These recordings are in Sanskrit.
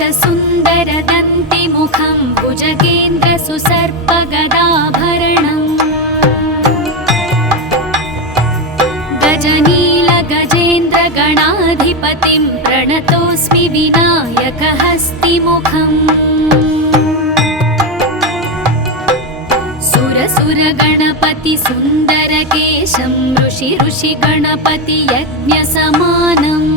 विकटोत्कटसुन्दरदन्तिमुखं भुजगेन्द्रसुसर्पगदाभरणम् गजनीलगजेन्द्रगणाधिपतिं प्रणतोऽस्मि विनायकहस्तिमुखम् सुरसुरगणपति सुन्दरकेशं ऋषि यज्ञसमानम्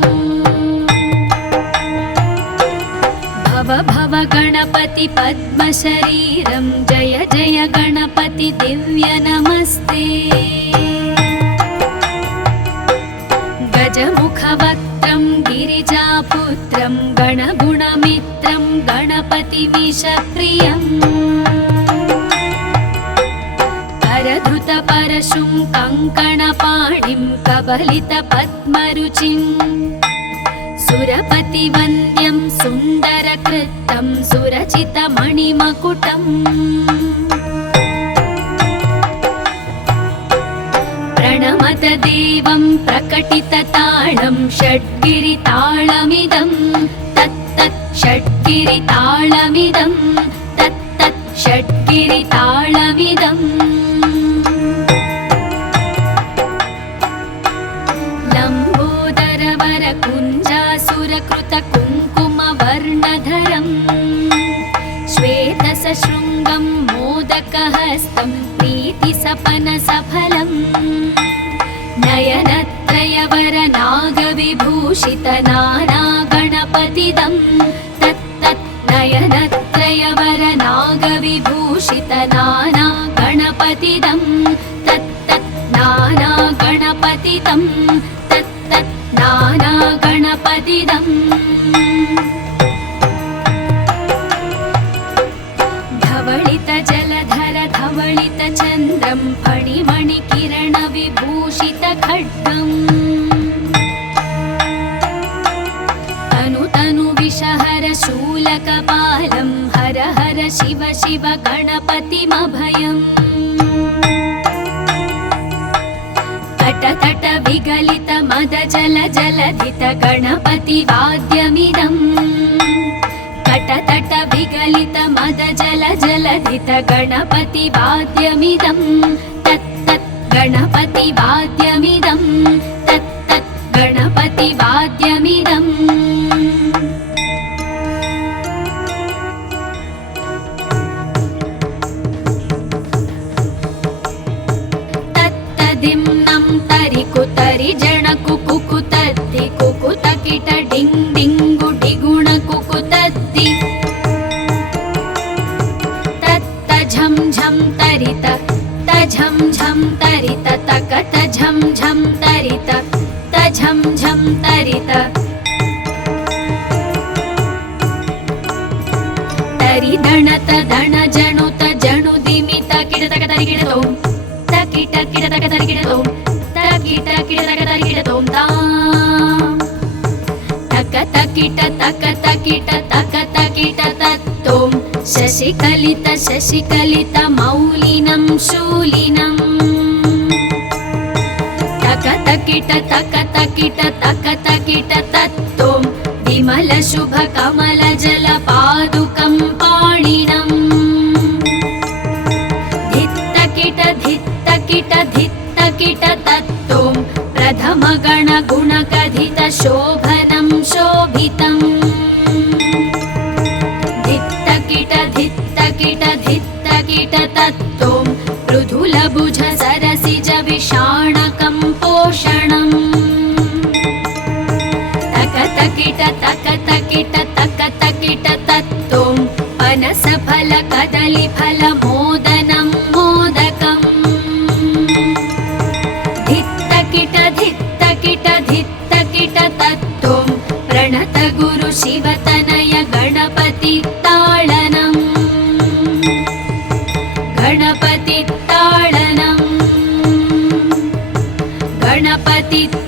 भव गणपति पद्मशरीरं जय जय गणपति दिव्य नमस्ते गजमुखवक्त्रं गिरिजापुत्रं गणगुणमित्रं गणपतिमीशप्रियम् करधृतपरशुं कङ्कणपाणिं कबलितपद्मरुचिं सुरपतिवन्द्यं सुन्दरकृतं सुरचितमणिमकुटम् प्रणमत देवं प्रकटितताळं षड्गिरिताळमिदं तत्तत् षड्गिरिताळमिदं तत्तत् षड्गिरिताळमिदम् लम्बोदरवरकुञ्जासुरकृतकुङ्कुमवर्णधरम् श्वेतसशृङ्गं मोदकहस्तं प्रीतिसपनसफलम् नयनत्रयवरनागविभूषितनानागणपतिदं तत्तत् नयनत्रयवरनागविभूषितनानागणपतिदं तत्तत् नानागणपतिदं तत्तत् नानागणपतिदम् धवलितजलधर धवलितचन्द्रं फणिमणिकिरणविभूषितखड्गम् तनुविषहर शूलकपालं हर हर शिव शिव गणपतिमभयम् तट विगलित मद जल जलधित गणपति वाद्यमिदम् तट विगलित मद जल जलधित गणपति वाद्यमिदं तत्तत् गणपति वाद्यमिदं तत्तत् गणपति वाद्यमिदम् तत्तदिम्नं तरिकुतरि जणकुकुकुतद्धि कुकुतकिट डिङ् डिङ्गु डिगुण कुकुतद्धि तत्तझं झं तरित तझं झं तरित तकत झं झं तरित तझं झं तरित तरि दणत दण जणुत जणुदिमित किटतक तरिकिटतों तकिट किटतक तरिकिटतों तकिट किटतक तरिकिटतों तां तक तकिट तत्तों शशिकलित मौलिनं शूलिनं तक तकिट तत्तों विमल शुभ कमल जल पादुकं पाणिनम् धित्तकिट तत्तों प्रथम गण गुणकथित शोभनं शोभितम् धित्तकिट तत्तों मृदुलभुज सरसिज विषाणकं पोषणम् तकतकिट तत्तों पनसफल कदलीफल मोदनं मोदकम् धित्तकिट तत्तों प्रणत गुरु शिवतनय गणपति ताळनम् गणपति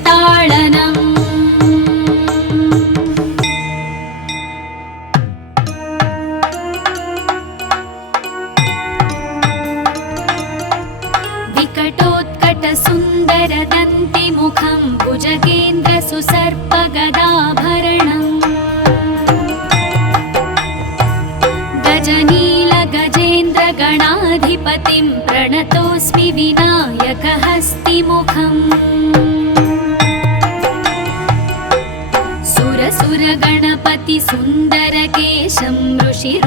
ताळनम् विकटोत्कटसुन्दरदन्तिमुखं भुजगेन्द्रसुसर्पगदाभरणम् गणपतिं प्रणतोऽस्मि विनायकहस्तिमुखम् सुरसुरगणपति सुन्दरकेशं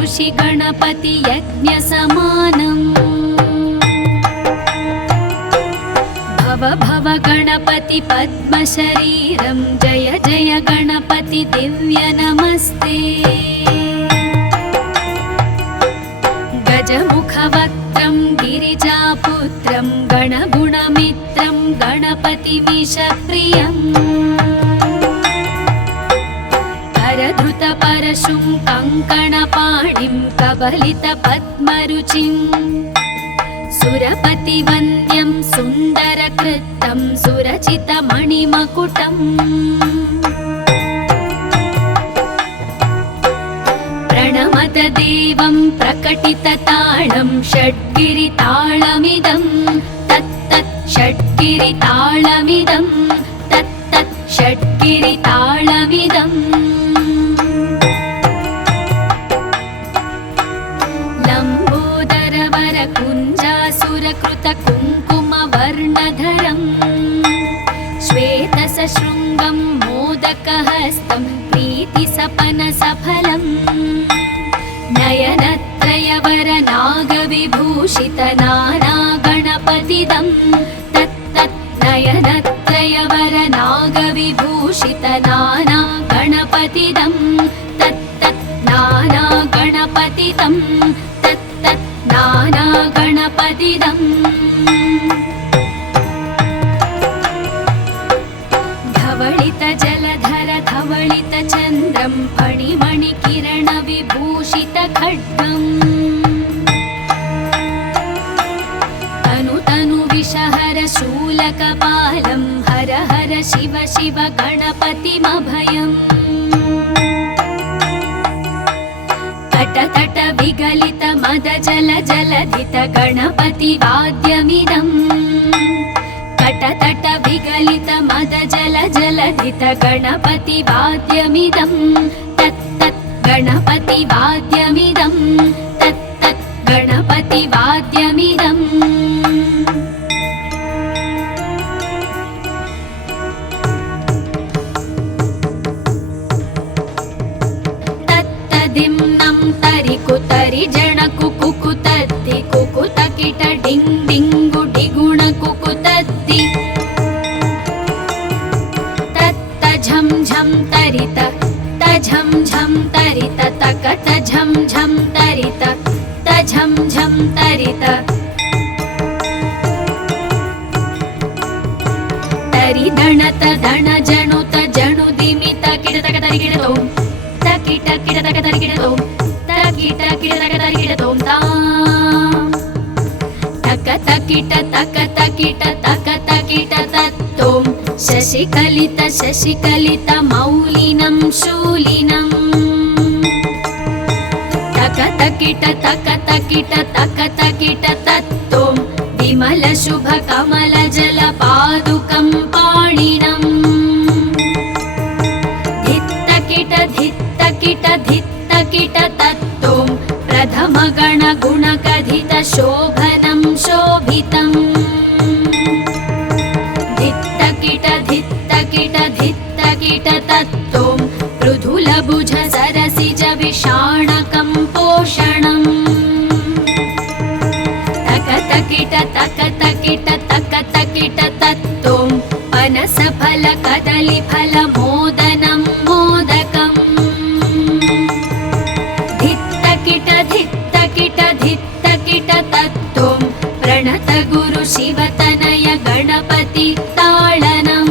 ऋषि गणपति यज्ञसमानम् भव गणपति पद्मशरीरं जय जय गणपति दिव्य नमस्ते गजमुखवक्त्रं गिरिजापुत्रं गणगुणमित्रं गणपतिमीशप्रियम् करधृतपरशुं कङ्कणपाणिं कबलितपद्मरुचिम् सुरपतिवन्द्यं सुन्दरकृतं सुरचितमणिमकुटम् प्रणमत देवं प्रकटितताळं षड्गिरिताळमिदं तत्तत् षड्गिरिताळमिदं तत्तत् षड्गिरिताळमिदम् लम्बोदरवरकुञ्जासुरकृतकुङ्कुमवर्णधरम् श्वेतसशृङ्गं मोदकहस्तं प्रीतिसपनसफलम् नयनत्रयवरनागविभूषितनानागणपतिदं तत्तत् नयनत्रयवरनागविभूषितनानागणपतिदं तत्तत् नानागणपतिदं तत्तत् नानागणपतिदम् धवलितजलधर धवलितचन्द्रं फणिमणिकिरणविभूषितखड्गम् तनुविषहर शूलकपालं हर हर शिव शिव गणपतिमभयम् तटतट विगलित मद जल जलधित गणपति वाद्यमिदम् तटतट विगलित मद जल जलधित गणपति वाद्यमिदम् तत्तत् गणपति वाद्यमिदम् तत्तत् गणपति वाद्यमिदम् तरि जणकु कुकुतद्दि कुकुतकिट डिङ् डिङ्गु डिगुण कुकुतद्दि तत्त झं झं तरित तझं झं तरित तकत झं झं तरित तझं झं तरित तरि दणत दण जणुत जणुदिमित किटतक तरिगिडतो तकिट किटतक तरिगिडतो तकिट किटतक तरिगिडतो तकतकिट तकतकिट तकतकिट तत्तों शशिकलित शशिकलित मौलिनं शूलिनं तकतकिट तकतकिट तकतकिट तत्तों विमल शुभ कमल जल पादुकं पाणिनं धित्तकिट धित्तकिट धित्तकिट तत्तों प्रथम गण गुणकथित शोभनं शोभितं धित्तकिट धित्तकिट धित्तकिट तत्तों पृथुलभुज सरसिज विषाणकं पोषणम् तकतकिट तकतकिट तकतकिट तत्तों पनसफल कदलीफल मोदनं मोदकम् धित्तकिट धित्तकिट धित्तकिट तत्तों प्रणत गुरु शिवतनय गणपति ताळनं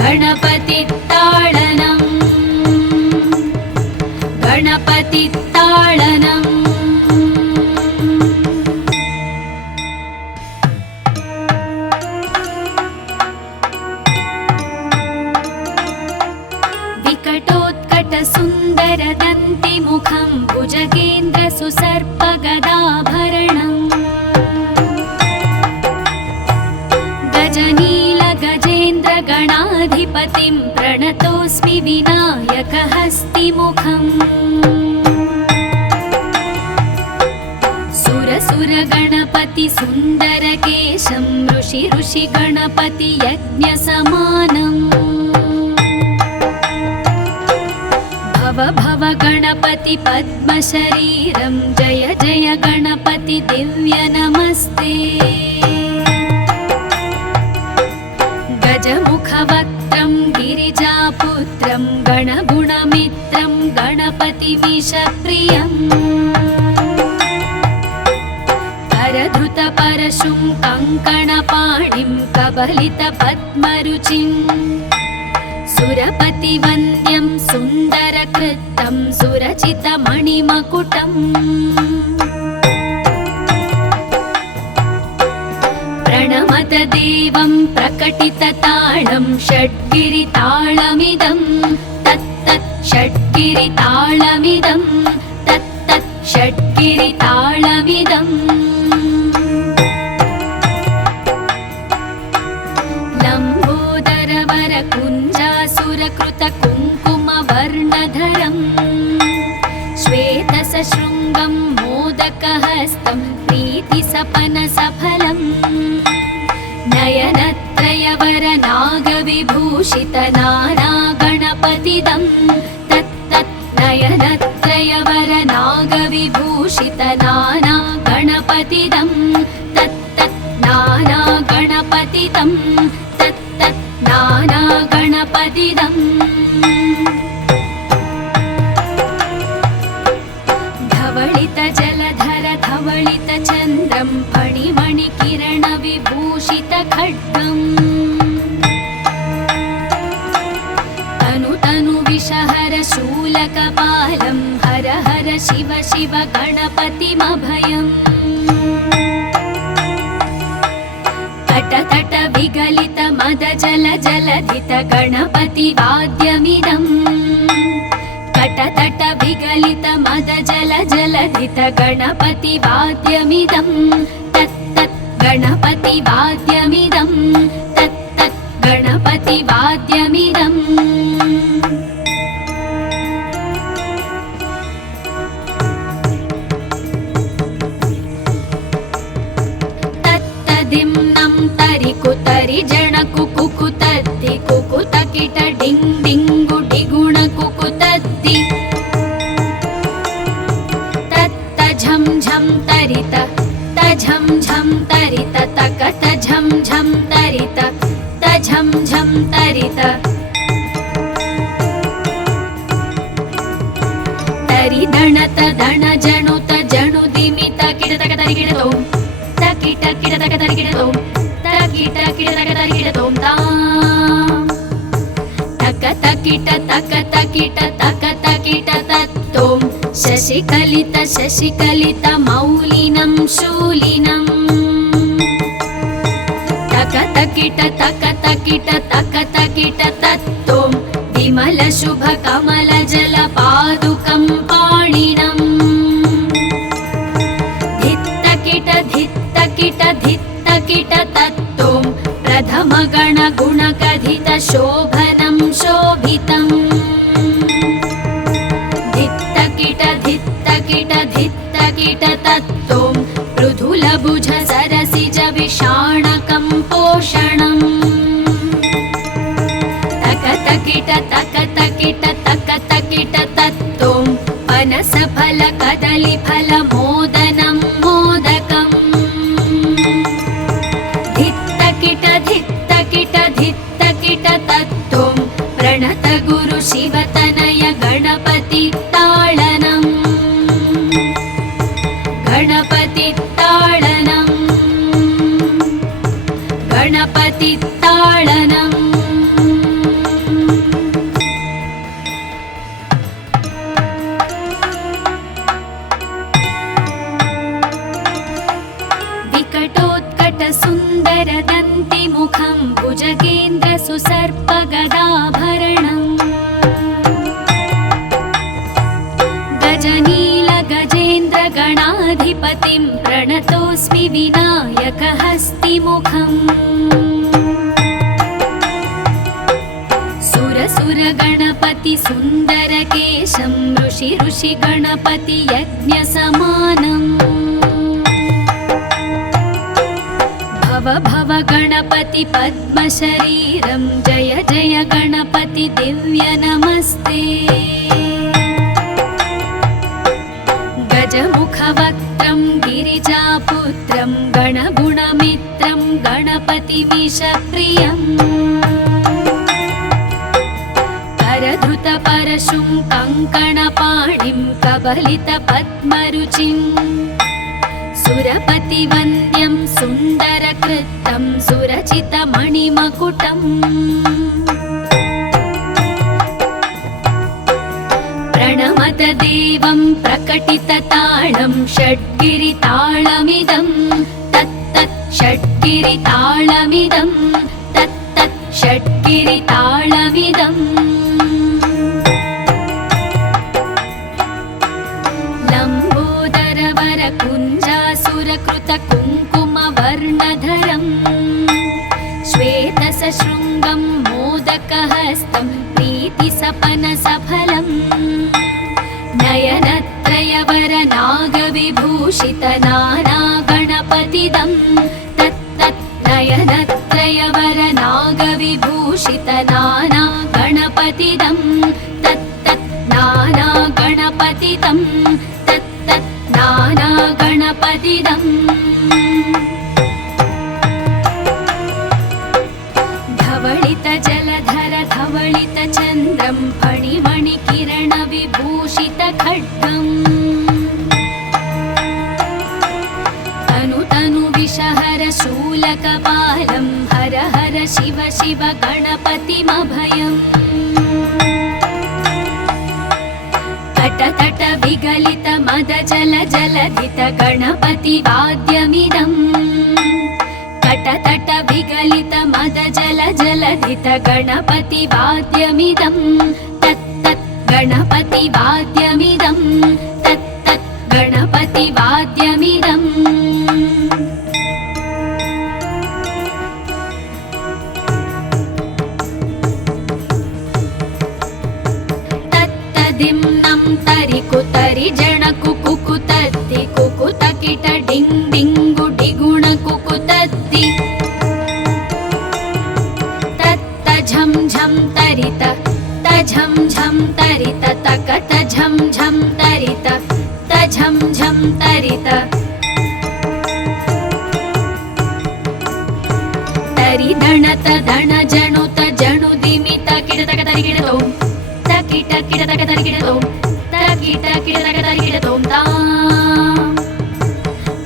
गणपति ताळनं गणपति ताळनं सुन्दरदन्तिमुखं भुजगेन्द्र सुसर्पगदाभरणम् गजनील गजेन्द्र गणाधिपतिं प्रणतोऽस्मि विनायकहस्तिमुखम् सुरगणपति सुन्दरकेशं ऋषि गणपति यज्ञसमानम् भव गणपति पद्मशरीरं जय जय गणपति दिव्य नमस्ते गजमुखवक्त्रं गिरिजापुत्रं गणगुणमित्रं गणपतिमीशप्रियम् करधृतपरशुं कङ्कणपाणिं कबलितपद्मरुचिम् सुरपतिवन्द्यं सुन्दरकृतं सुरचितमणिमकुटम् प्रणमत देवं प्रकटितताळं षड्गिरिताळमिदं तत्तत् षड्गिरिताळमिदं तत्तत् षड्गिरिताळमिदम् लम्बोदरवरकुञ्जासुरकृतकुङ्कुमवर्णधरम् श्वेतसशृङ्गं मोदकहस्तं प्रीतिसपनसफलम् नयनत्रयवरनागविभूषितनानागणपतिदं तत्तत् नयनत्रयवरनागविभूषितनानागणपतिदं तत्तत् नानागणपतिदं तत्तत् नानागणपतिदम् धवलितजलधर धवलितचन्द्रं फणिमणिकिरणविभूषितखड्गम् तनुविषहर शूलकपालं हर हर शिव शिव गणपतिमभयम् तट विगलित मद जल जलधित गणपति वाद्यमिदम् तट विगलित मद जल जलधित गणपति वाद्यमिदम् तत्तत् गणपति वाद्यमिदम् तत्तत् गणपति वाद्यमिदम् तत्तदिम्नं तरिकुतरि जण कुकुतद्दि कुकुतकिट डिङ् डिङ्गु डिगुण कुकुतद्दि तत्त झं झं तरित तझं झं तरित तकत झं झं तरित तझं झं तरित तरिदणत दण जणुत जणुदिमित किटतक तरिकिटतों तकिट किटतक तरिकिटतों तकिट किटतक तरिकिटतों तां तकतकिट तकतकिट तकतकिट तत्तों शशिकलित मौलिनं शूलिनम् तकतकिट तकतकिट तत्तों विमल शुभ कमल जल पादुकं पाणिनम् धित्तकिट तत्तों प्रथम गण गुणकथित शोभनं शोभितम् धित्तकिट तत्तों मृदुलभुज सरसिज विषाणकं पोषणम् तकतकिट तत्तों पनसफल कदलीफल मोदनं मोदकम् धित्तकिट तत्तों प्रणत गुरु शिवतनय गणपति ताळनम् गणपति ताळनम् विकटोत्कट सुन्दर दन्तिमुखं भुजगेन्द्र सुसर्प गदाभरणम् गजनील गजेन्द्र गणाधिपतिं प्रणतोऽस्मि विनायकहस्तिमुखम् सुर गणपति सुन्दरकेशं ऋषि गणपति यज्ञसमानम् भव भव गणपति पद्मशरीरं जय जय गणपति दिव्य नमस्ते गजमुखवक्त्रं गिरिजापुत्रं गणगुणमित्रं गणपतिमीशप्रियम् करधृतपरशुं कङ्कणपाणिं कबलितपद्मरुचिं सुरपतिवन्द्यं सुन्दरकृतं सुरचितमणिमकुटम् प्रणमत देवं प्रकटितताळं षड्गिरिताळमिदं तत्तत् षड्गिरिताळमिदं तत्तत् षड्गिरिताळमिदम् लम्बोदरवरकुञ्जासुरकृतकुङ्कुमवर्णधरं श्वेतसशृङ्गं मोदकहस्तं प्रीतिसपनसफलम् नयनत्रयवरनागविभूषितनानागणपतिदं तत्तत् नयनत्रयवरनागविभूषितनानागणपतिदं तत्तत् नानागणपतिदं तत्तत् नानागणपतिदम् धवलितजलधर धवलितचन्द्रं फणिमणिकिरणविभूषितखड्गम् तनुविषहर शूलकपालं हर हर शिव शिव गणपतिमभयम् तटतट विगलित मद जल जलधित गणपतिवाद्यमिदम् तटतट विगलित मद जल जलधित गणपतिवाद्यमिदं तत्तत् गणपतिवाद्यमिदं तत्तत् गणपतिवाद्यमिदम् तत्तदिम्नं तरिकुतरि जणकुकुकुतद्दि कुकुतकिट डिङ् डिङ्गु डिगुण कुकुतद्दि तत्तझं झं तरित तझं झं तरित तकत झं झं तरित तझं झं तरित तरिदणत दण जणुत जणुदिमित किटतक तरिकिटतों तकिट किटतक तरिकिटतों तकिट किटतक तरिकिटतों तां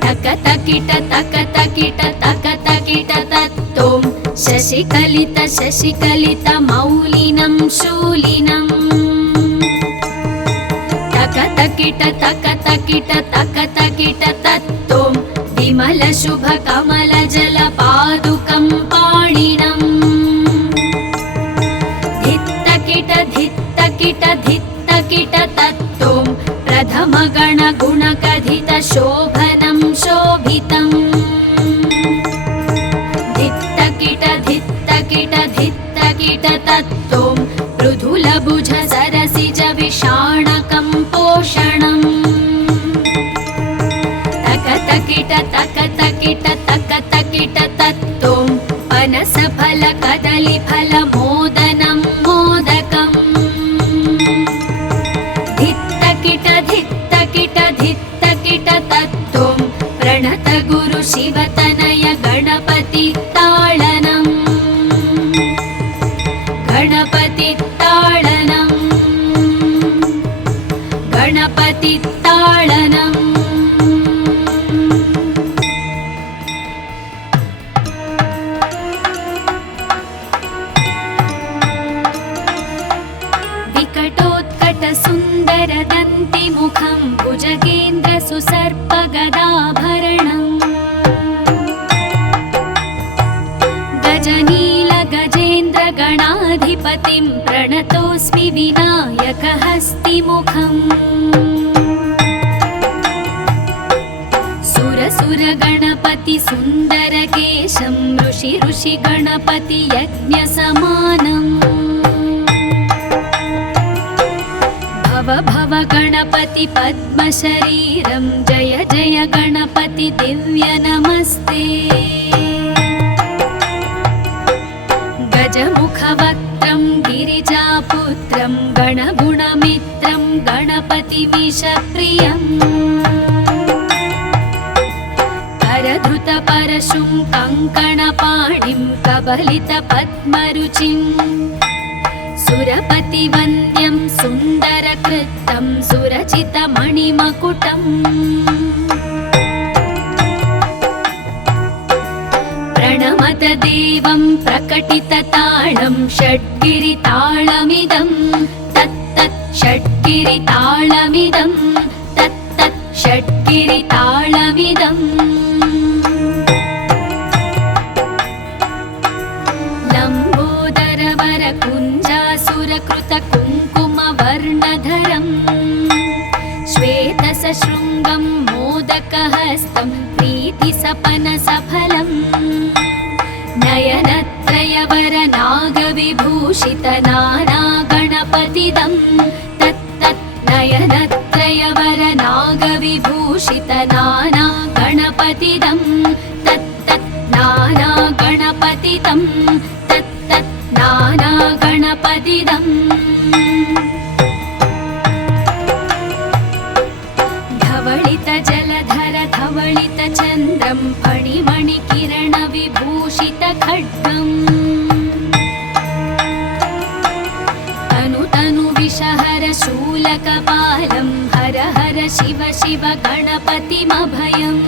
तकतकिट तकतकिट तकतकिट तत्तों शशिकलित शशिकलित मौलिनं शूलिनं तकतकिट तकतकिट तकतकिट तत्तों विमल शुभ कमल जल पादुकं पाणिनं धित्तकिट धित्तकिट धित्तकिट तत्तों प्रथम गण गुणकथित शोभनं शोभितम् धित्तकिट धित्तकिट धित्तकिट तत्तों मृदुलभुज सरसिज विषाणकं पोषणम् तकतकिट तकतकिट तकतकिट तत्तों पनसफल कदलीफल मोदनं मोदकम् धित्तकिट धित्तकिट धित्तकिट तत्तों प्रणत गुरु शिवतनय गणपति ताळनं गणपति ताळनं गणपति ताळनं विकटोत्कट सुन्दर दन्तिमुखं भुजगेन्द्र सुसर्पगदाभरणम् गजनील गजेन्द्र गणाधिपतिं प्रणतोऽस्मि विनायकहस्तिमुखम् सुर गणपति सुन्दरकेशं ऋषि ऋषि गणपति यज्ञसमानम् भव गणपति पद्मशरीरं जय जय गणपति दिव्य नमस्ते। गजमुखवक्त्रं गिरिजापुत्रं गणगुणमित्रं गणपतिमीशप्रियम् करधृतपरशुं कङ्कणपाणिं कबलितपद्मरुचिं सुरपतिवन्द्यं सुन्दरकृतं सुरचितमणिमकुटम् प्रणमत देवं प्रकटितताळं षड्गिरिताळमिदं तत्तत् षड्गिरिताळमिदं तत्तत् षड्गिरिताळमिदम् लम्बोदरवरकुञ्जासुरकृतकुङ्कुमवर्णधरं श्वेतसशृङ्गं मोदकहस्तं प्रीतिसपनसफलम् नयनत्रयवरनागविभूषितनानागणपतिदं तत्तत् नयनत्रयवरनागविभूषितनानागणपतिदं तत्तत् नानागणपतिदं तत्तत् नानागणपतिदम् धवलितजलधर धवलितचन्द्रं फणिमणिकिरणविभूषितखड्गम् तनुतनुविषहर शूलकपालं हर हर शिव शिव गणपतिमभयम्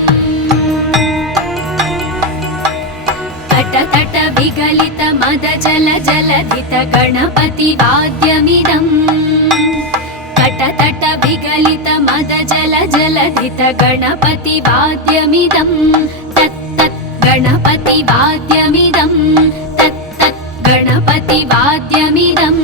तटतट विगलित मद जल जलधित गणपतिवाद्यमिदम् तटतट विगलित मद जल जलधित गणपतिवाद्यमिदं तत्तत् गणपतिवाद्यमिदं तत्तत् गणपतिवाद्यमिदम्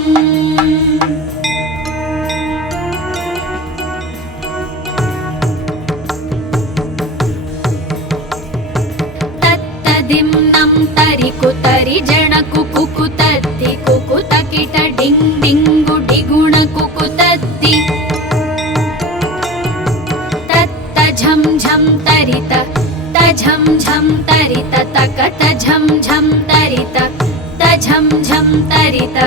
तत्तदिम्नं तरिकुतरि जणकुकुतद्धि कुकुतकिट डिङ् डिङ्गु डिगुण कुकुतद्धि तत्तझं झं तरित तझं झं तरित तकत झं झं तरित तझं झं तरित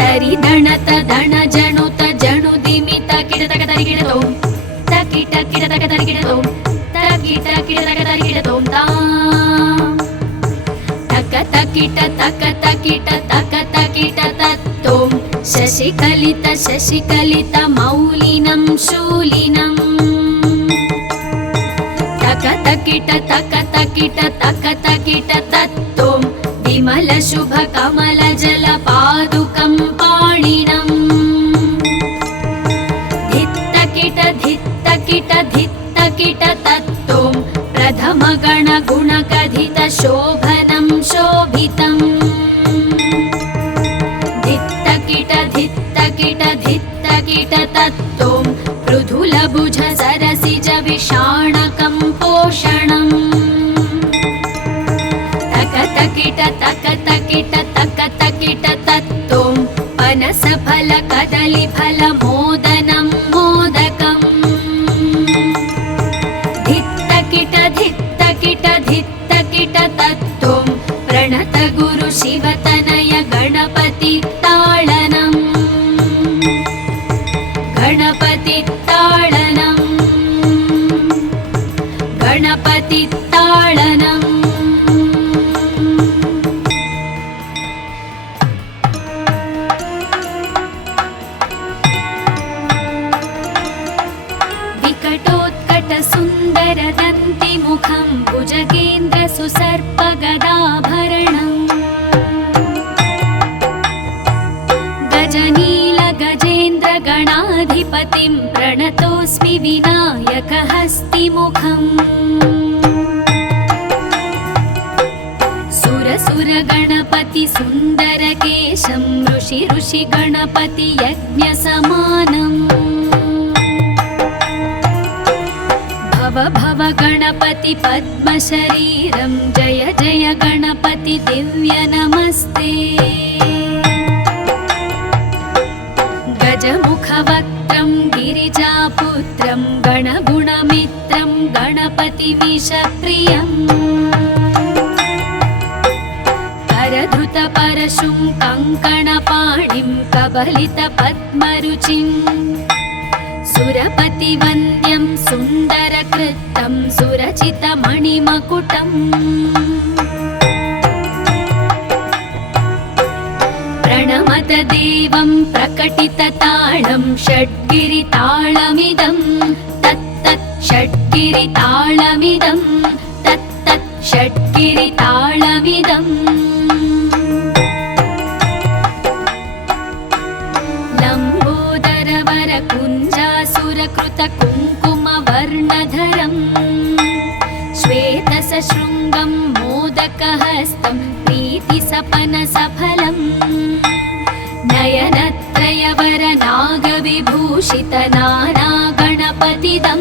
तरिदणत दण जणुत जणुदिमित किटतक तरिकिटतों तकिट किटतक तरिकिटतों तकिट किटतक तरिकिटतों तां तकतकिट तकतकिट तकतकिट तत्तों शशिकलित शशिकलित मौलिनं शूलिनं तकतकिट तकतकिट तकतकिट तत्तों विमल शुभ कमल जल पादुकं पाणिनम् धित्तकिट धित्तकिट धित्तकिट तत्तों प्रथम गण गुणकथित शोभनं शोभितम् धित्तकिट धित्तकिट धित्तकिट तत्तों पृथुलभुज सरसिज विषाणकं पोषणम् तकतकिट तकतकिट तकतकिट तत्तों पनसफल कदलीफल मोदनं मोदकम् धित्तकिट धित्तकिट धित्तकिट तत्तों प्रणत गुरु शिवतनय गणपति ताळनं गणपति ताळनं गणपति ताळनं विकटोत्कट सुन्दर दन्तिमुखं भुजगेन्द्र सुसर्प गदाभरणम् गजनील गजेन्द्र गणाधिपतिं प्रणतोऽस्मि विनायकहस्तिमुखम् सुरसुर गणपति सुन्दरकेशं ऋषि ऋषि गणपति यज्ञसमानम् भव भव गणपति पद्मशरीरं जय जय गणपति दिव्य नमस्ते गजमुखवक्त्रं गिरिजापुत्रं गणगुणमित्रं गणपतिमीशप्रियम् करधृतपरशुं कङ्कणपाणिं कबलितपद्मरुचिं सुरपतिवन्द्यं सुन्दरकृतं सुरचितमणिमकुटम् प्रणमत देवं प्रकटितताळं षड्गिरिताळमिदं तत्तत् षड्गिरिताळमिदं तत्तत् षड्गिरिताळमिदम् लम्बोदरवरकुञ्जासुरकृतकुङ्कुमवर्णधरं श्वेतसशृङ्गं मोदकहस्तं प्रीतिसपनसफलम् नयनत्रयवरनागविभूषितनानागणपतिदं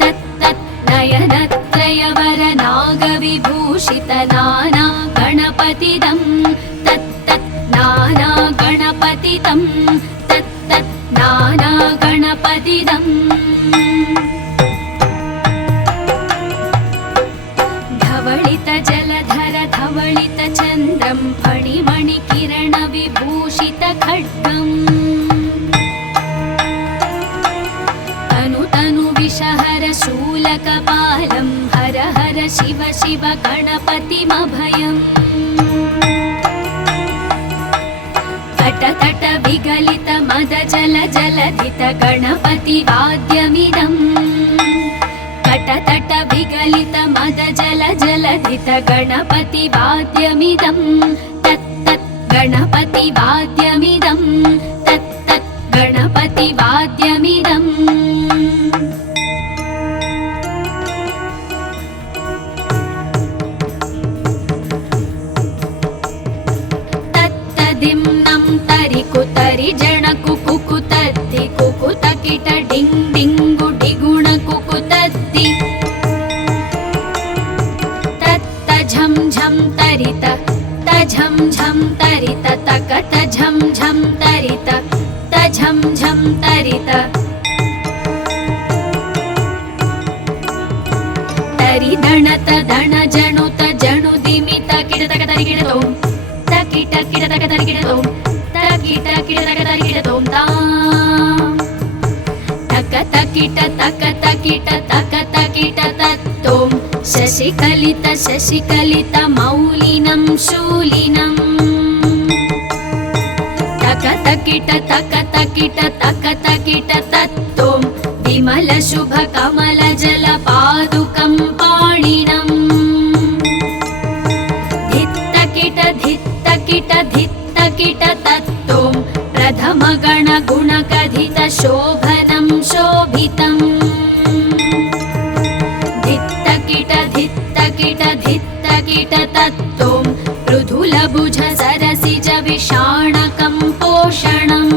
तत्तत् नयनत्रयवरनागविभूषितनानागणपतिदं तत्तत् नानागणपतिदं तत्तत् नानागणपतिदम् धवलितजलधर धवलितचन्द्रं फणिमणिकिरणविभूषितखड्गम् तनुतनुविषहर शूलकपालं हर हर शिव शिव गणपतिमभयम् तटतट विगलित मद जल जलधित गणपतिवाद्यमिदम् तटतट विगलित मद जल जलधित गणपतिवाद्यमिदं तत्तत् गणपतिवाद्यमिदं तत्तत् गणपतिवाद्यमिदम् तत्तदिम्नं तरिकुतरि जणकुकुकुतद्धि कुकुतकिट डिङ् डिङ्गु डिगुण कुकुतद्धि तत्तझं झं तरित तझं झं तरित तकत झं झं तरित तझं झं तरित तरि दणत दण जणुत जणुदिमित किटतक तरिकिटतों तकिट किटतक तरिकिटतों तकिट किटतक तरिकिटतों तां तकतकिट तकतकिट तकतकिट तत्तों शशिकलित शशिकलित मौलिनं शूलिनं तकतकिट तकतकिट तकतकिट तत्तों विमल शुभ कमल जल पादुकं पाणिनम् धित्तकिट धित्तकिट धित्तकिट तत्तों प्रथम गण गुणकथित शोभनं शोभितम् धित्तकिट धित्तकिट धित्तकिट तत्तों मृदुलभुज सरसिज विषाणकं पोषणम्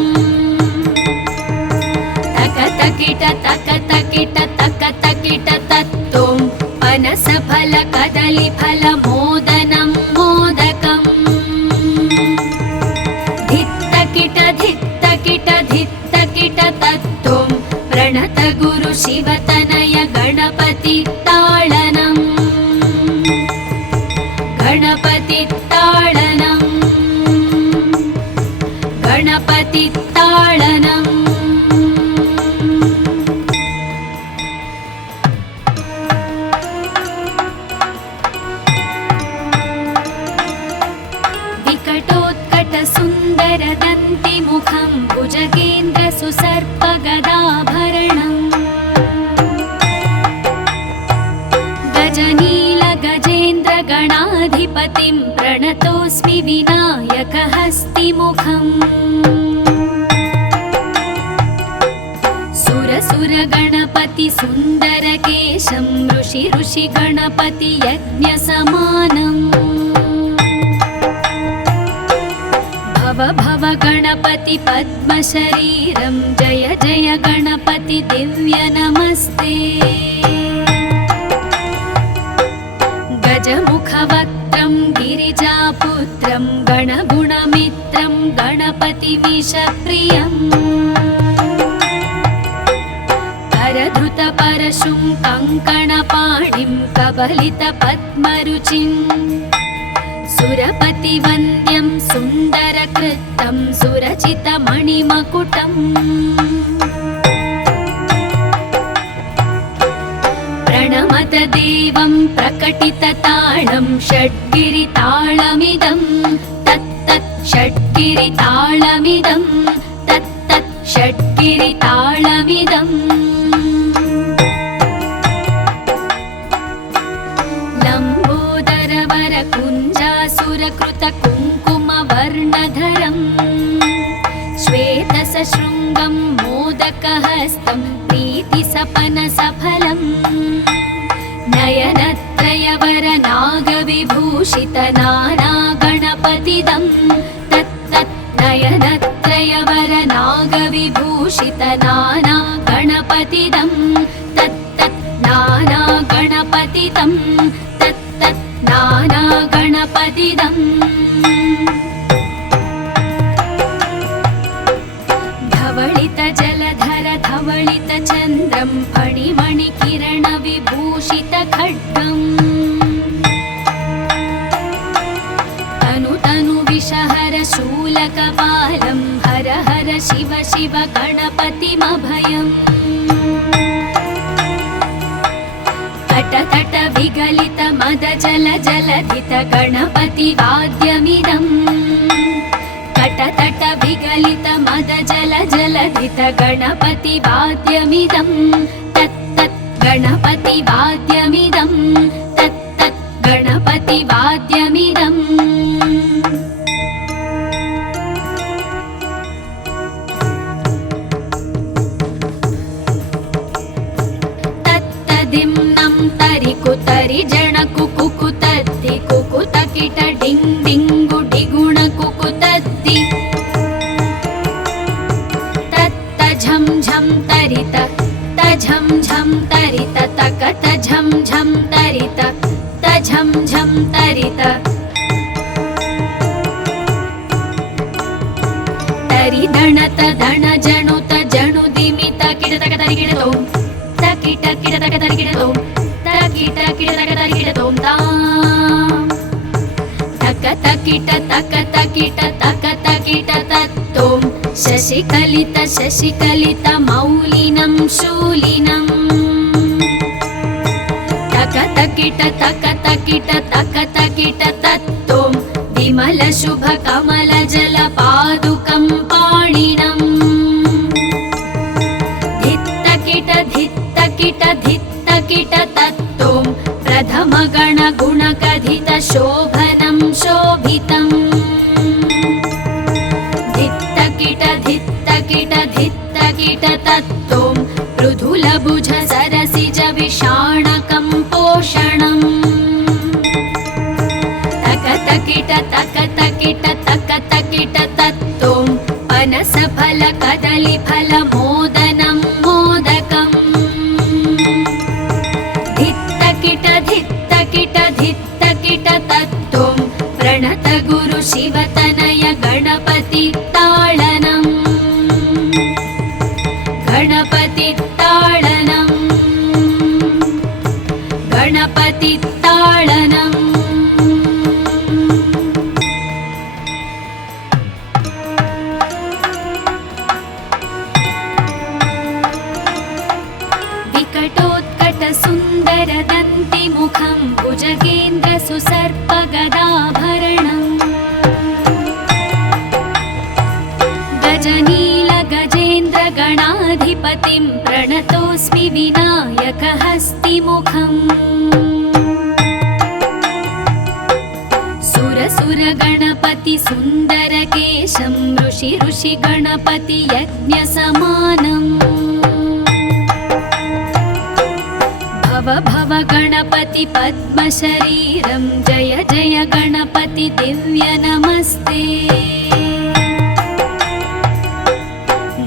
तकतकिट तकतकिट तकतकिट तत्तों पनसफल कदलीफल मोदनं मोदकम् धित्तकिट धित्तकिट धित्तकिट तत्तों प्रणत गुरु शिवतनय गणपति ताळनं गणपति ताळनं गणपति ताळनं सुन्दरदन्तिमुखं भुजगेन्द्र सुसर्पगदाभरणम् गजनील गजेन्द्र गणाधिपतिं प्रणतोऽस्मि विनायकहस्तिमुखम् सुरसुर गणपति सुन्दरकेशं ऋषि ऋषि गणपति यज्ञसमानम् भव भव गणपति पद्मशरीरं जय जय गणपति दिव्य नमस्ते गजमुखवक्त्रं गिरिजापुत्रं गणगुणमित्रं गणपतिमीशप्रियम् परशुं कङ्कणपाणिं कबलितपद्मरुचिम् सुरपतिवन्द्यं सुन्दरकृतं सुरचितमणिमकुटम् प्रणमत देवं प्रकटितताळं षड्गिरिताळमिदं तत्तत् षड्गिरिताळमिदं तत्तत् षड्गिरिताळमिदम् लम्बोदरवरकुञ्जासुरकृतकुङ्कुमवर्णधरम् श्वेतसशृङ्गं मोदकहस्तं प्रीतिसपनसफलम् नयनत्रयवरनागविभूषितनानागणपतिदं तत्तत् नयनत्रयवरनागविभूषितनानागणपतिदं तत्तत् नानागणपतिदं तत्तत् नानागणपतिदम् धवलितजलधर धवलितचन्द्रं फणिमणिकिरणविभूषितखड्गम् तनुतनुविषहर शूलकपालं हर हर शिव शिव गणपतिमभयम् तटतट विगलित मद जल जलधित गणपतिवाद्यमिदम् तटतट विगलित मद जल जलधित गणपतिवाद्यमिदं तत्तत् गणपतिवाद्यमिदं तत्तत् गणपतिवाद्यमिदम् तत्तदिम्नं तरिकुतरि जणकुकुकुतद्दि कुकुतकिट डिङ् डिङ्गु डिगुण कुकुतद्दि तत्तझं झं तरित तझं झं तरित तकत झं झं तरित तझं झं तरित तरि धणत धण जणुत जणुदिमित किटतक तरिकिटतों तकिट किटतक तरिकिटतों तकिट किटतक तरिकिटतों तां तकतकिट तकतकिट तकतकिट तत्तों शशिकलित शशिकलित मौलिनं शूलिनं तकतकिट तकतकिट तकतकिट तत्तों विमल शुभ कमल जल पादुकं पाणिनम् धित्तकिट धित्तकिट धित्तकिट तत्तों प्रथम गण गुणकथित शोभनं शोभितम् धित्तकिट धित्तकिट धित्तकिट तत्तों मृदुलभुज सरसिज विषाणकं पोषणम् तकतकिट तकतकिट तकतकिट तत्तों पनसफल कदलीफल मोदनं मोदकम् धित्तकिट धित्तकिट धित्तकिट तत्तों प्रणत गुरु शिवतनय गणपति ताळनम् गणपति ताळनम् गणपति ताळनम् विकटोत्कट सुन्दर दन्तिमुखं भुजगेन्द्र सुसर्प गदाभरणम् गजनील गजेन्द्र गणाधिपतिं प्रणतोऽस्मि विनायकहस्तिमुखम् सुर गणपति सुन्दरकेशं ऋषि ऋषि गणपति यज्ञसमानम् भव भव गणपति पद्मशरीरं जय जय गणपति दिव्य नमस्ते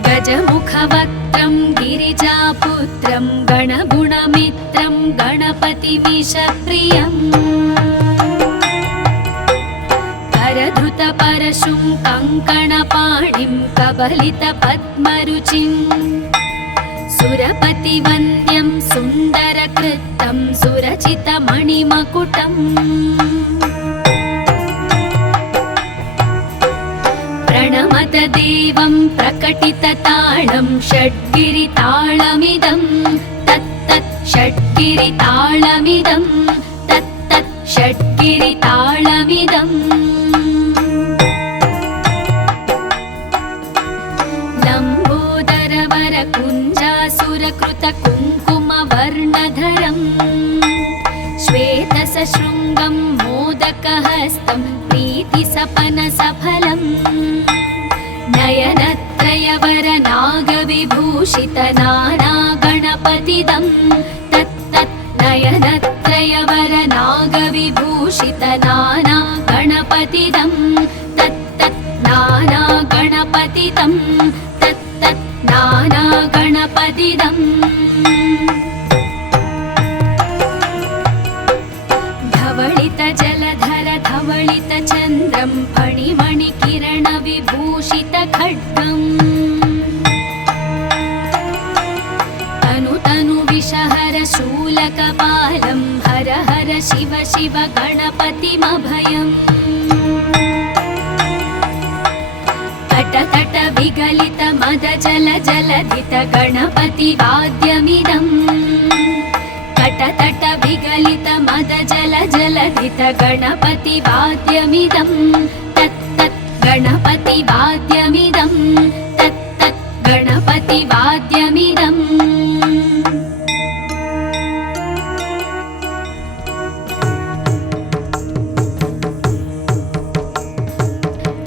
गजमुखवक्त्रं गिरिजापुत्रं गणगुणमित्रं गणपतिमीशप्रियम् करधृतपरशुं कङ्कणपाणिं कबलितपद्मरुचिं सुरपतिवन्द्यं सुन्दरकृतं सुरचितमणिमकुटम् प्रणमत देवं प्रकटितताळं षड्गिरिताळमिदं तत्तत् षड्गिरिताळमिदं तत्तत् षड्गिरिताळमिदम् लम्बोदरवरकुञ्जासुरकृतकुङ्कुमवर्णधरम् श्वेतसशृङ्गं मोदकहस्तं प्रीतिसपनसफलम् नयनत्रयवरनागविभूषितनानागणपतिदं तत्तत् नयनत्रयवरनागविभूषितनानागणपतिदं तत्तत् नानागणपतिदं तत्तत् नानागणपतिदम् धवलितजलधर धवलितचन्द्रं फणिमणिकिरणविभूषितखड्गम् तनुविषहर शूलकपालं हर हर शिव शिव गणपतिमभयम् तट विगलित मद जल जलधित गणपतिवाद्यमिदम् तट विगलित मद जल जलधित गणपतिवाद्यमिदं तत्तत् गणपतिवाद्यमिदं तत्तत् गणपतिवाद्यमिदम्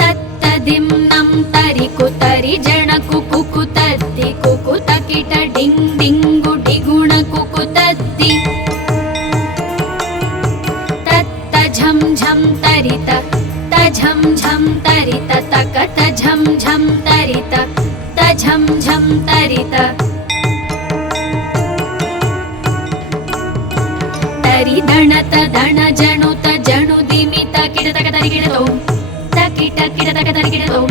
तत्तदिम्नं तरिकुतरि जणकुकुकुतद्दि कुकुतकिट डिङ् डिङ्गु डिगुण कुकुतद्दि तत्तझं झं तरित तझं झं तरित तकत झं झं तरित तझं झं तरित तरिदणत दण जणुत जणुदिमित किटतकतरिकिटतों तकिट किटतकतरिकिटतों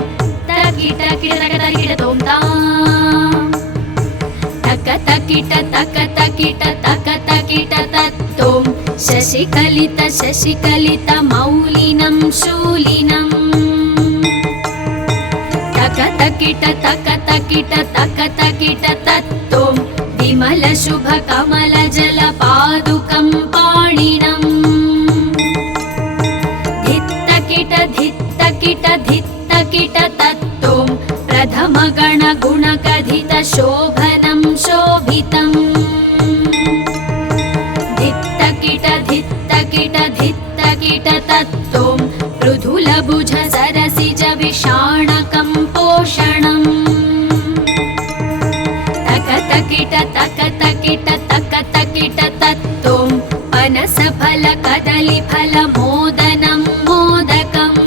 तकिट किटतकतरिकिटतों तां तकतकिट तकतकिट तकतकिट तत्तों शशिकलित शशिकलित मौलिनं शूलिनम् तकतकिट तकतकिट तकतकिट तत्तों विमल शुभ कमल जल पादुकं पाणिनम् धित्तकिट धित्तकिट धित्तकिट तत्तों प्रथम गण गुणकथित शोभनं शोभितम् धित्तकिट धित्तकिट धित्तकिट तत्तों मृदुलभुज सरसिज विषाणकं पोषणम् तकतकिट तकतकिट तकतकिट तत्तों पनसफल कदलीफल मोदनं मोदकम्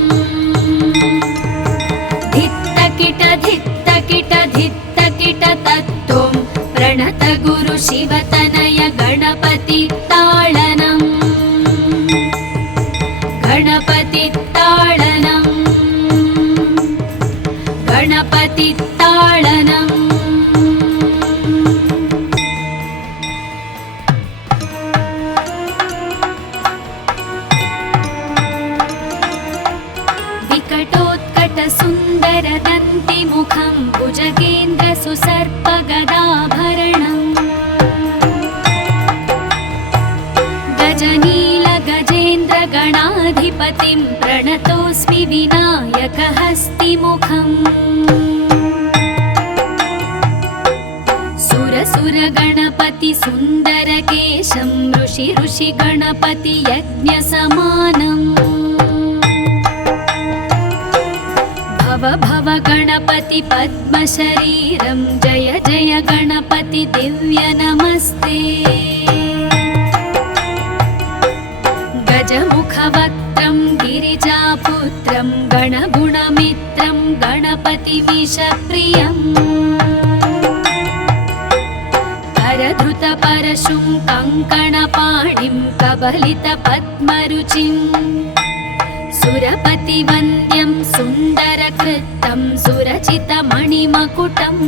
धित्तकिट धित्तकिट धित्तकिट तत्तों प्रणत गुरु शिवतनय गणपति ताळनम् गणपति ताळनम् गणपति ताळनम् विकटोत्कट सुन्दर दन्तिमुखं भुजगेन्द्र सुसर्प गदाभरणम् गजनील गजेन्द्र गणाधिपतिं प्रणतोऽस्मि विनायकहस्तिमुखम् सुर गणपति सुन्दरकेशं ऋषि गणपति यज्ञसमानम् भव गणपति पद्मशरीरं जय जय गणपति दिव्य नमस्ते गजमुखवक्त्रं गिरिजापुत्रं गणगुणमित्रं गणपतिमीशप्रियम् करधृतपरशुं कङ्कणपाणिं कबलितपद्मरुचिं सुरपतिवन्द्यं सुन्दरकृतं सुरचितमणिमकुटम्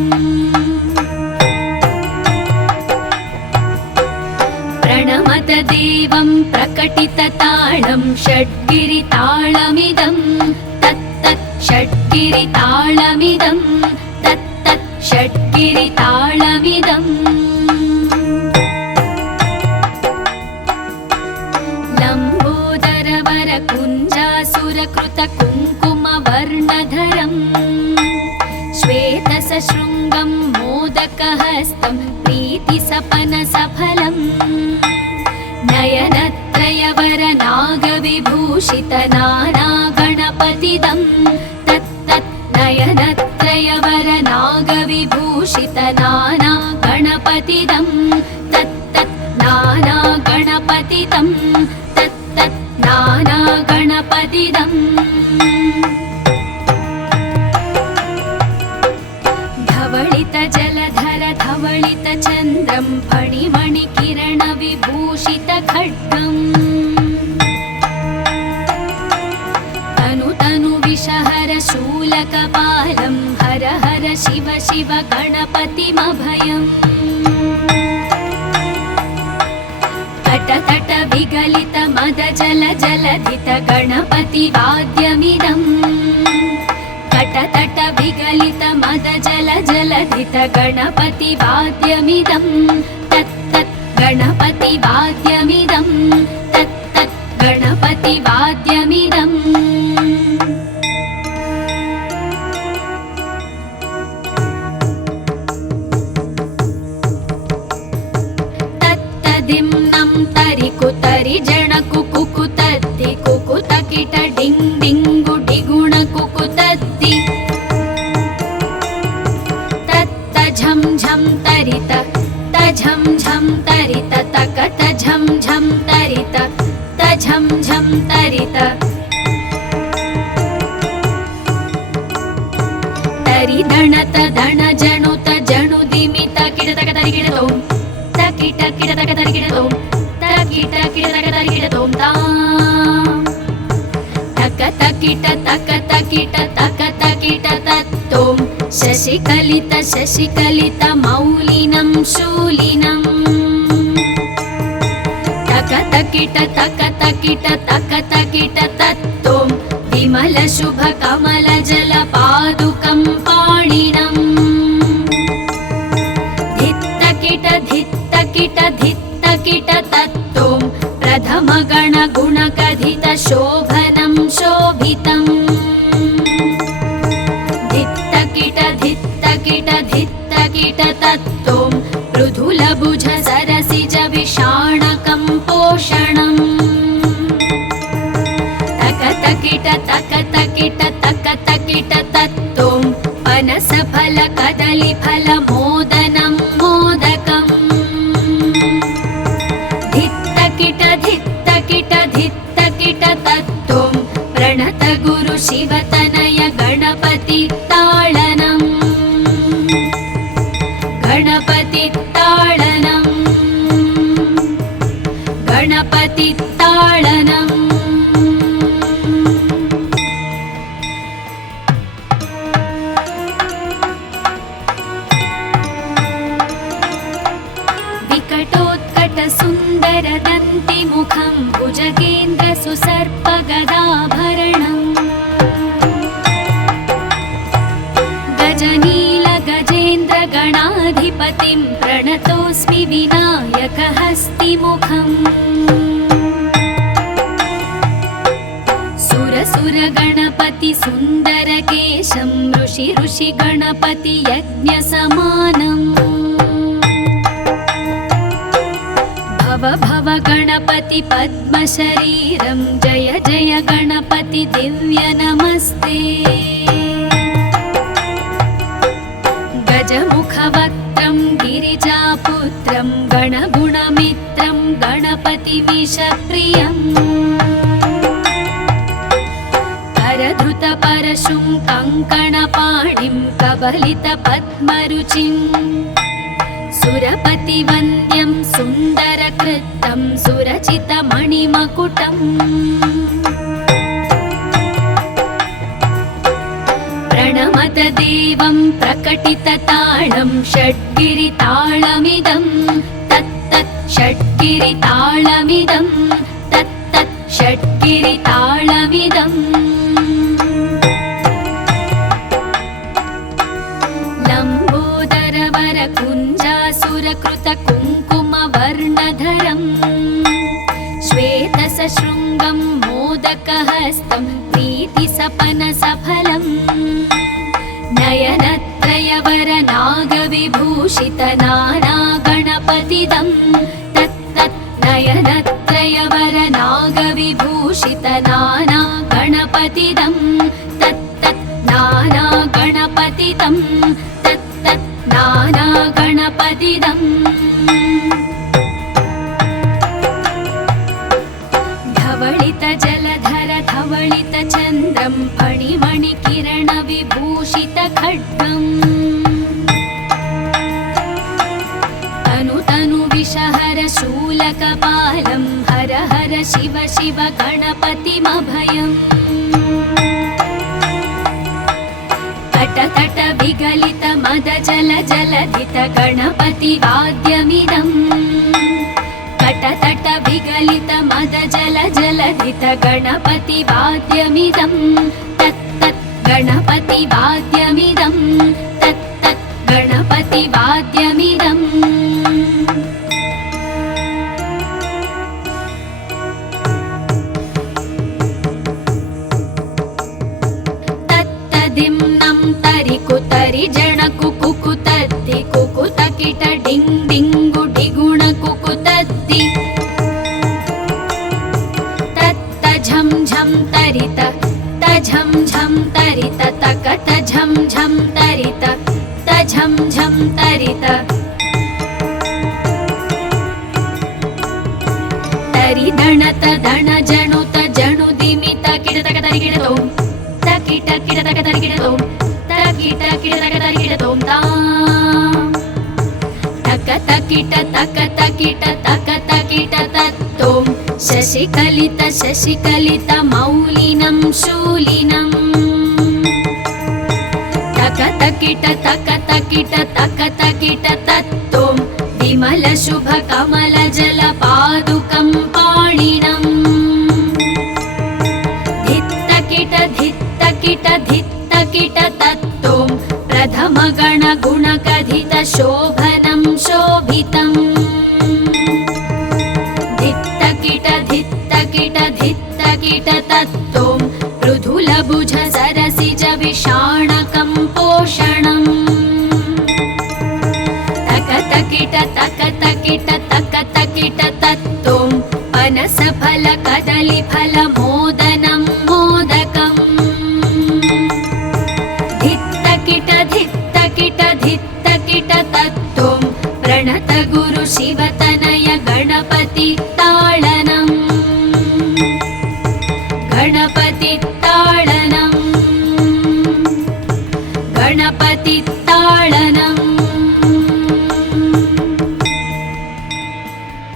प्रणमतदेवं प्रकटितताळं षड्गिरिताळमिदं तत्तत् षड्गिरिताळमिदं तत्तत् षड्गिरिताळमिदम् लम्बोदरवरकुञ्जासुरकृतकुङ्कुमवर्णधरम् श्वेतसशृङ्गं मोदकहस्तं प्रीतिसपनसफलम् नयनत्रयवरनागविभूषितनानागणपतिदं तत्तत् नयनत्रयवरनागविभूषितनानागणपतिदं तत्तत् नानागणपतिदं तत्तत् नानागणपतिदम् धवलितजलधर धवलितचन्द्रं फणिमणिकिरणविभूषितखड्गम् तनुविषहर शूलकपालं हर हर शिव शिव गणपतिमभयम् तट विगलित मद जल जलधित गणपतिवाद्यमिदम् तट विगलित मद जल जलधित गणपतिवाद्यमिदं तत्तत् गणपतिवाद्यमिदं तत्तत् गणपतिवाद्यमिदम् तत्तदिम्नं तरिकुतरि जणकुकुकुतद्दि कुकुतकिट डिङ् डिङ्गु डिगुण कुकुतद्दि तत्तझं झं तरित तझं झं तरित तकत झं झं तरित तझं झं तरित तरिदणत दण जणुत जणुदिमित किटतक तरिकिटतों तकिट किटतक तरिकिटतों तकिट किटतक तरिकिटतों तां तकतकिट तकतकिट तकतकिट तत्तों शशिकलित शशिकलित मौलिनं शूलिनं तकतकिट तकतकिट तकतकिट तत्तों विमल शुभ कमल जल पादुकं पाणिनं धित्तकिट धित्तकिट धित्तकिट तत्तों प्रथम गण गुणकथित शोभनं शोभितम् धित्तकिट धित्तकिट धित्तकिट तत्तों मृदुलभुज सरसिज विषाणकं पोषणम् तकतकिट तकतकिट तकतकिट तत्तों पनसफल कदलीफल मोदनं मोदकम् धित्तकिट धित्तकिट धित्तकिट तत्तों प्रणत गुरु शिवतनय गणपति ताळनम् गणपति ताळनम् गणपति ताळनम् विकटोत्कट सुन्दर दन्तिमुखं भुजगेन्द्र सुसर्प गदाभरणम् गजनील गजेन्द्र गणाधिपतिं प्रणतोऽस्मि विनायक हस्तिमुखम् सुर गणपति सुन्दर केशं ऋषि ऋषि गणपति यज्ञ समानम् भव गणपति पद्मशरीरं जय जय गणपति दिव्य नमस्ते गजमुखवक्त्रं गिरिजापुत्रं गणगुणमित्रं गणपतिमीशप्रियम् करधृतपरशुं कङ्कणपाणिं कबलितपद्मरुचिं सुरपतिवन्द्यं सुन्दरकृतं सुरचितमणिमकुटम् प्रणमतदेवं प्रकटितताळं षड्गिरिताळमिदं तत्तत् षट्गिरिताळमिदं तत्तत् षट्गिरिताळमिदम् लम्बोदरवरकुञ्जासुरकृतकुङ्कुमवर्णधरम् श्वेतसशृङ्गं मोदकहस्तं प्रीतिसपनसफलम् नयनत्रयवरनागविभूषितनानागणपतिदं तत्तत् नयनत्रयवरनागविभूषितनानागणपतिदं तत्तत् नानागणपतिदं तत्तत् नानागणपतिदम् धवलितजलधर धवलितचन्द्रं फणिमणिकिरणविभूषितखड्गम् तनुविषहर शूलकपालं हर हर शिव शिव गणपतिमभयम् तट विगलित मद जल जलधित गणपतिवाद्यमिदम् तट विगलित मद जल जलधित गणपतिवाद्यमिदं तत्तत् गणपतिवाद्यमिदं तत्तत् गणपतिवाद्यमिदम् तत्तदिम्नं तरिकुतरि जणकुकुतद्धि कुकुतकिट डिङ् डिङ्गु डिगुण कुकुतद्धि तत्तझं झं तरित तझं झं तरित तकत झं झं तरित तझं झं तरित तरि दणत दण जणुत जणुदिमित किटतक तरिकिटतों तकिट किटतक तरिकिटतों तकिट किटतक तरिकिटतों तां तकतकिट तकतकिट तकतकिट तत्तों शशिकलित शशिकलित मौलिनं शूलिनम् तकतकिट तकतकिट तकतकिट तत्तों विमल शुभ कमल जल पादुकं पाणिनम् धित्तकिट धित्तकिट धित्तकिट तत्तों प्रथम गण गुणकथित शोभनं शोभितम् धित्तकिट धित्तकिट धित्तकिट तत्तों मृदुलभुज सरसिज विषाणकं पोषणम् तकतकिट तकतकिट तकतकिट तत्तों पनसफल कदलीफल